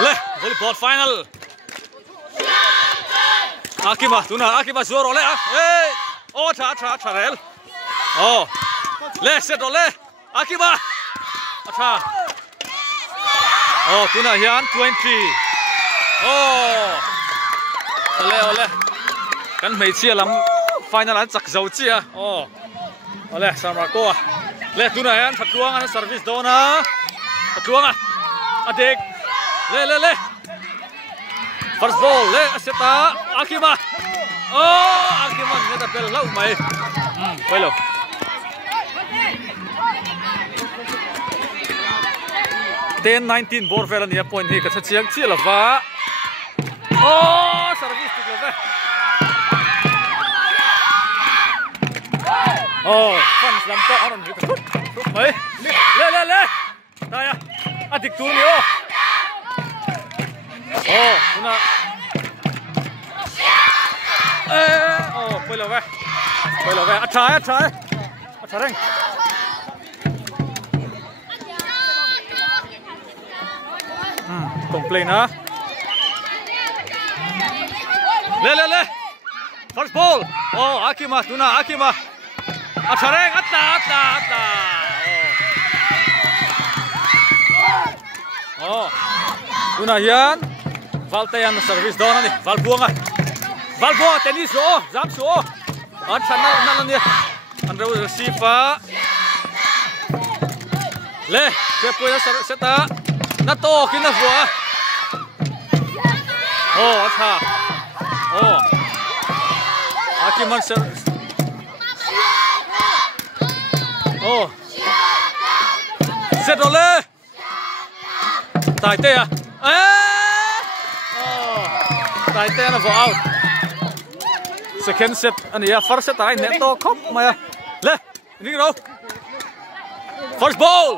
Le volleyball final. Akima tuna Akima zoro le hey oh cha rel oh le set le Akima cha oh tuna hian 20 oh ole kan mei chia lam final an chak zo chia oh ole samra ko le tuna hian thatluang an service dona thatluang adek le first ball le aseta Akima oh Akima ngata pel lau mai pelo 10-19 ball fel ania point hi ka chiang chi lova oh service tik lova oh fun lam to aron hi ka thuk mai le ta ya adik tur ni oh tuna oh pelo ve atrai reng complain ha le first ball oh Akima tuna Akima atrai atta oh tuna hian Valtean service dona ni Valbuanga tennis oh jump so an channel ni andro receiver le ke poya seta na to kina vua oh atha oh Akiman service oh set ole tai te à tai te na for out second set ani ya first set ai net to khop maya le ni ro first ball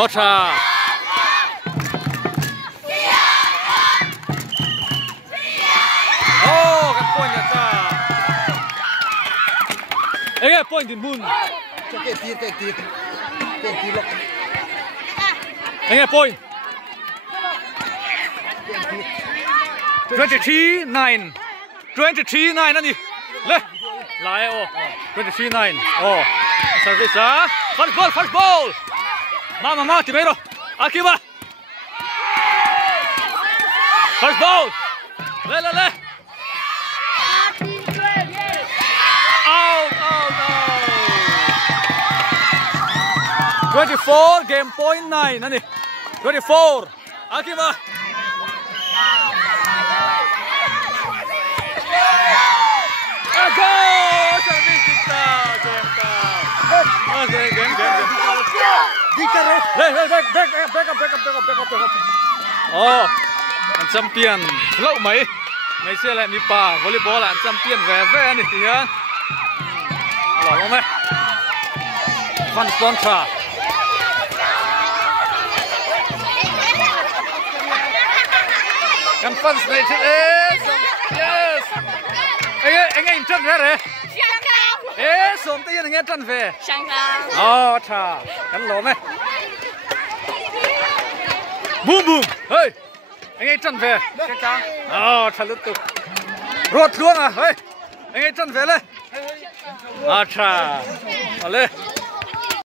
ota oh kan point ya ta ege point din mun ke lok ege point 23-9 นั่นนี่เลยไล่โอ้ 23-9 โอ้service first ball มาที่ไหนหรอAkima first ball เลย out 24 game point 9 นั่นนี่24 Akima go service kita game dikare back up oh an champion lâu mấy xưa lại mi pa volleyball là champion về này thì ha lỏ không mấy fun sponsor kan fans này chứ yes anh em chân thế đấy xuống tới anh em chân về cha cắn lỗ này boom hey anh em chân về cha lướt tục ruột luôn à hey anh em chân về lên cha lên